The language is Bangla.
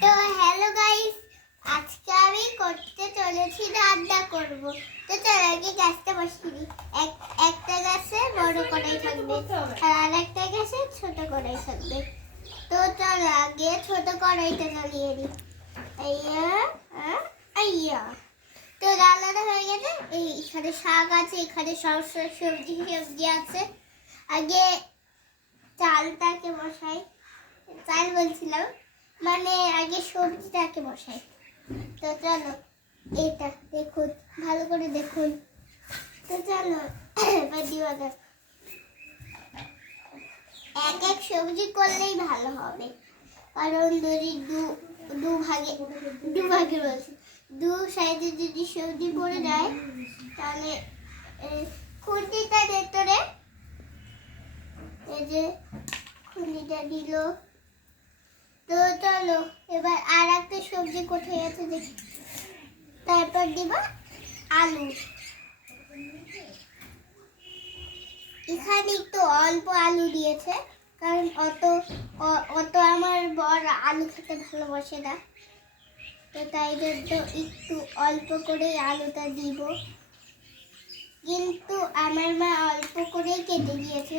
তো হ্যালো গাইস, আজকে আমি করতে চলেছি রান্না করব। তো চল আগে গ্যাসটা বসিয়ে দিই। একটা গ্যাসে বড় কড়াই থাকবে আর একটা গ্যাসে ছোট কড়াই থাকবে। তো চল আগে ছোট কড়াইটা জ্বালিয়ে দিই। আইয়া আইয়া। তো রান্নাটা হয়ে গেছে। এখানে শাক আছে, এখানে সব সবজি সবজি আছে। আগে চালটাকে বসাই। চাল বলছিলাম, মানে আগে সবজিটাকে বসাই। তো চলো, এটা দেখুন, ভালো করে দেখুন। তো চলো এবার দিবা যাক। এক এক সবজি করলেই ভালো হবে, কারণ যদি দু ভাগে রয়েছে, দু সাইডে যদি সবজি পড়ে যায় তাহলে খুন্তিটা ভেতরে, এই যে খুন্তিটা দিল। তো চলো এবার আর একটা সবজি কোথায় আছে দেখি। তারপর দিবা আলু। এখানে একটু অল্প আলু দিয়েছে, কারণ অত আমার বর আলু খেতে ভালোবাসে না। তো তাই জন্য একটু অল্প করে আলুটা দিব, কিন্তু আমার মা অল্প করেই কেটে দিয়েছে।